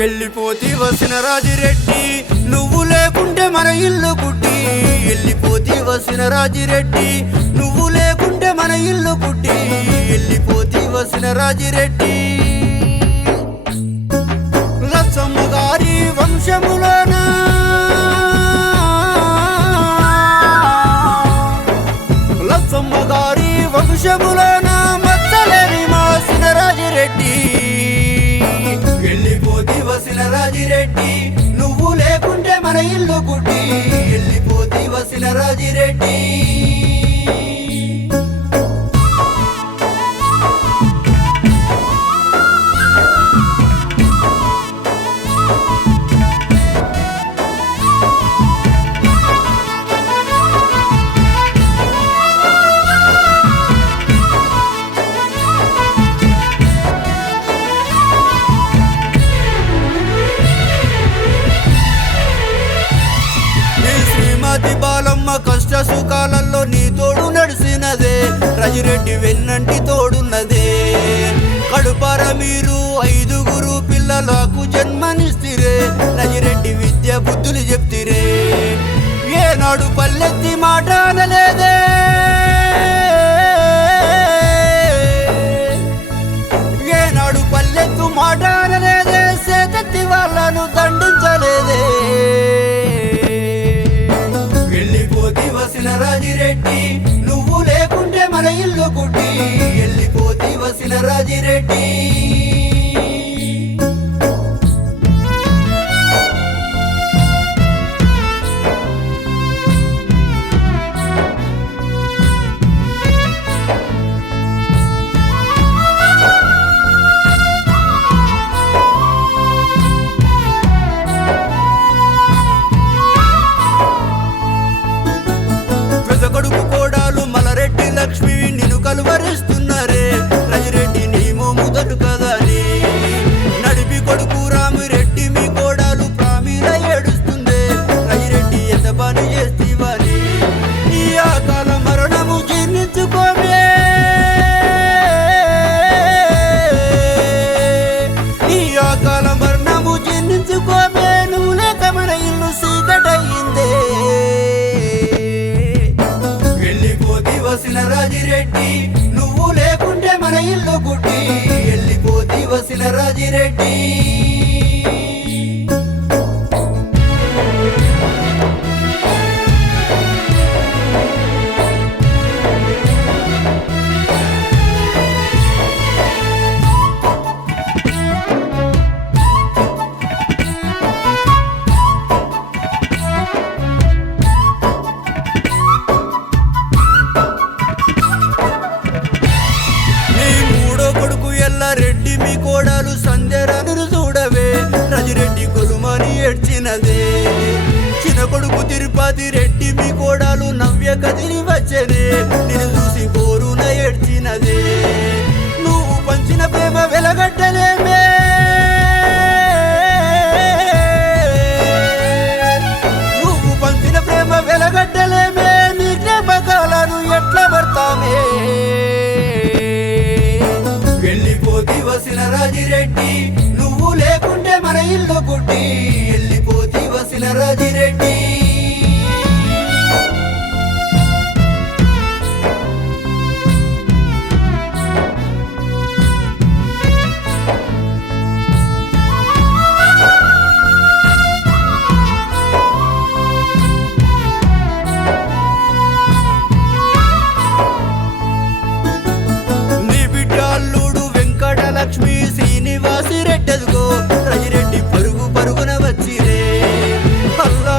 వెళ్ళిపోతి వసిన రాజిరెడ్డి నువ్వు లేకుంటే మన ఇల్లు కుట్టి వెళ్ళిపోతి వసిన రాజిరెడ్డి నువ్వు లేకుంటే మన ఇల్లు కుట్టి వెళ్ళిపోతి వసిన రాజిరెడ్డి లచ్చమ్మ గారి వంశములోన లచ్చమ్మ గారి వంశములోన మచ్చలేని మాసిన రాజిరెడ్డి వెళ్ళిపోతి వసిన రాజిరెడ్డి నువ్వు లేకుంటే మన ఇల్లు కుట్టి వెళ్ళిపోతి వసిన రాజిరెడ్డి బాలమ్మ కష్ట సుఖాలలో నీ తోడు నడిసినదే రాజిరెడ్డి వెన్నంటి తోడున్నదే కడుపార మీరు 5 పిల్లలకు జన్మనిస్తిరే రాజిరెడ్డి విద్య బుద్ధులు చెప్తిరే ఏనాడు పల్లెత్తి మాట అనలేదే ఏనాడు పల్లెత్తు మాట అనలేదే సేతెత్తి వాళ్ళను దండించలేదే వసిన రాజిరెడ్డి నువ్వు లేకుంటే మన ఇల్లు కుట్టి వెళ్ళిపోతి వసిన రాజిరెడ్డి కొడుకు కోడాలు మలరెడ్డి లక్ష్మి నిన్ను కలువరిస్తున్నారే రాజిరెడ్డి నీ మోము దొరకదని నడిపి కొడుకు రామిరెడ్డి మీ కోడాలు ప్రామిల ఏడుస్తుందే రాజిరెడ్డి ఎంత పని చేస్తీవని ఈ అకాల మరణము జీర్ణించుకోమే ఈ అకాల మరణము జీర్ణించుకోమే నువ్వు లేక మన ఇల్లు సీకటయిందే వసిన రాజిరెడ్డి నువ్వు లేకుంటే మన ఇల్లు కుట్టి వెళ్ళిపోతి వసిన రాజిరెడ్డి రెడ్డి మీ కోడాలు సంధ్యరను చూడవే రాజిరెడ్డి కొలుమని ఏడ్చినదే చిన్న కొడుకు తిరుపతి రెడ్డి మీ కోడాలు నవ్య కదిలి వచ్చనే నిన్ను చూసి కోరున ఏడ్చినదే నువ్వు పంచిన ప్రేమ వెలగట్టలేమే నువ్వు పంచిన ప్రేమ వెలగట్టలేమే నీ జ్ఞాపకాలను ఎట్లా పడతామే వెళ్ళిపోతి వసిన రాజిరెడ్డి నువ్వు లేకుంటే మన ఇల్లు కుట్టి వెళ్ళిపోతి వసిన రాజిరెడ్డి లక్ష్మి శ్రీనివాసి రెడ్డెదుగో రాజిరెడ్డి పరుగు పరుగున వచ్చిరే అల్లా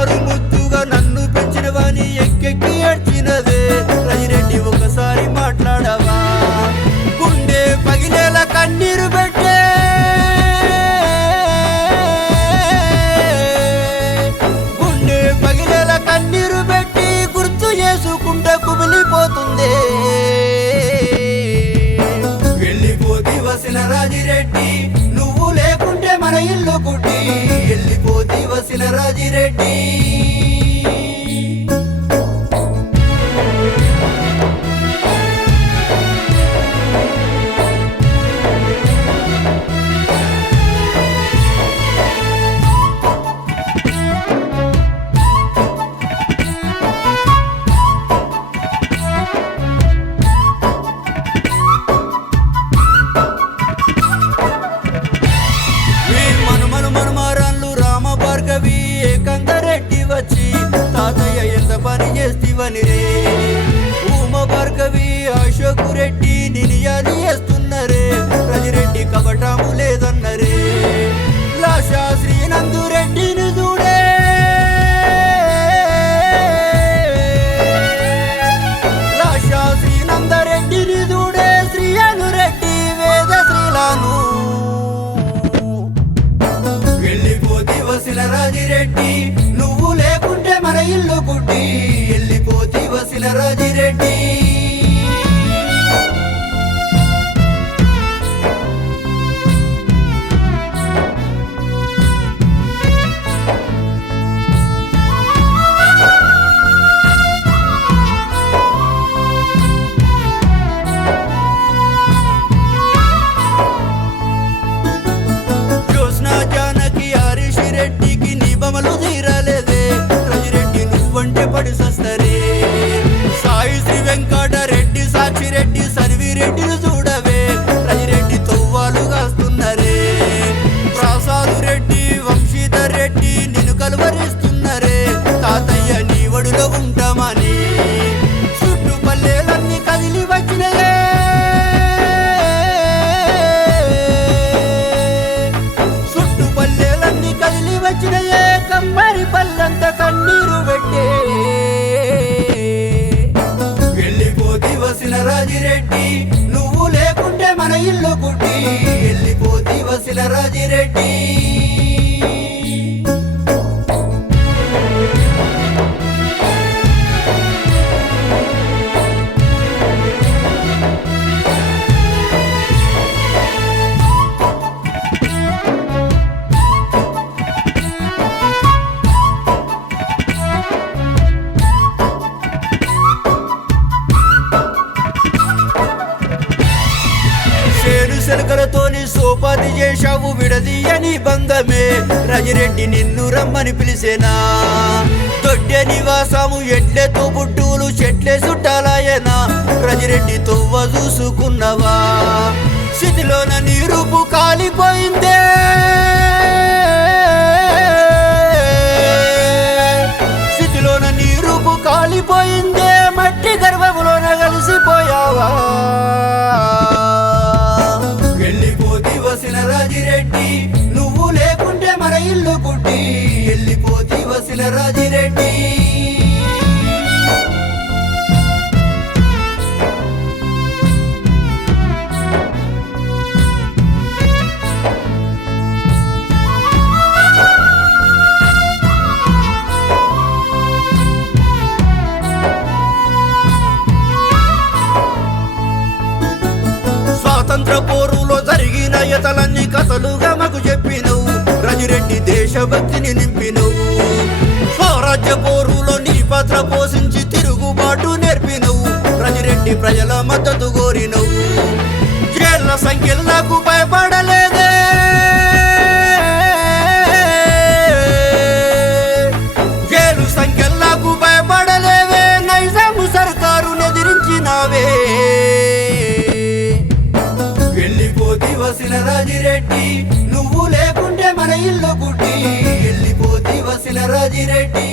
సినరాజిరెడ్డి నువ్వు లేకుంటే మన ఇల్లు గుడ్డి వెళ్ళిపోతీవ సినరాజిరెడ్డి రెడ్డికి నీ బమలు తీరలేదే రాజిరెడ్డి నువ్వంటే పడి సస్తరే సాయి శ్రీ వెంకట రెడ్డి సాక్షి రెడ్డి సర్విరెడ్డిని చూడవే రాజిరెడ్డి తొవ్వాలు కాస్తున్నరే ప్రసాదు రెడ్డి వంశీధర్ రెడ్డి నిన్ను కలువరిస్తున్నరే తాతయ్య నీ వడిలో ఉంటామని చుట్టుపల్లెలన్నీ కదిలి వచ్చినయే వచ్చినయే కమ్మరి పల్లంత కన్నీరు పెట్టే వెళ్ళిపోతీవ సినరాజిరెడ్డి నువ్వు లేకుంటే మన ఇల్లు గుడ్డి వెళ్ళిపోతీవ సినరాజిరెడ్డి శనకలతోని సోపాతి చేశావు విడదీయని బంధమే రాజిరెడ్డి నిన్ను రమ్మని పిలిసేనా దొడ్డె నివాసము ఎడ్లెతో బుట్టులు చెట్లే చుట్టాలాయనా రాజిరెడ్డి తొవ్వ చూసుకున్నవా స్థితిలోన నీ రూపు కాలిపోయిందే స్థితిలోన నీ రూపు కాలిపోయిందే మట్టి గర్భములోన కలిసిపోయావా సినరాజిరెడ్డి నువ్వు లేకుంటే మన ఇల్లు గుడ్డి వెళ్ళిపోతీవ సినరాజిరెడ్డి స్వాతంత్ర పోరులో జరిగిన యతలన్నీ కథలుగా మాకు చెప్పినవు రాజిరెడ్డి దేశభక్తిని నింపినవు స్వరాజ్య పోరులో నీ పాత్ర పోషించి తిరుగుబాటు నేర్పినవు రాజిరెడ్డి ప్రజల మద్దతు కోరినవు జైళ్ళ సంఖ్యలు నాకు భయపడలేదే జైలు సంఖ్యలు నాకు భయపడలేవే నైజాము సర్కారు ఎదిరించినావే వెళ్ళిపోతీవ సినరాజిరెడ్డి నువ్వు లేకుంటే మన ఇల్లు గుడ్డి వెళ్ళిపోతీవ సినరాజిరెడ్డి